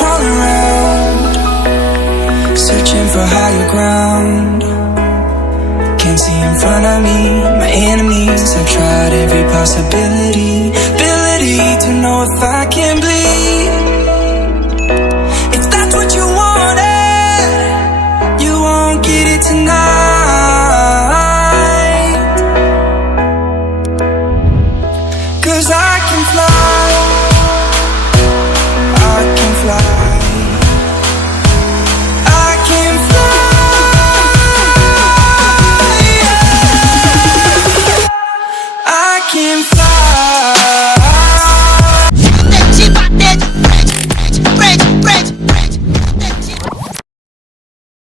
crawling around, searching for higher ground. Can't see in front of me, my enemies. I've tried every possibility, ability to know if I can bleed. If that's what you wanted, you won't get it tonight. 'Cause I can fly, I can fly. I can fly.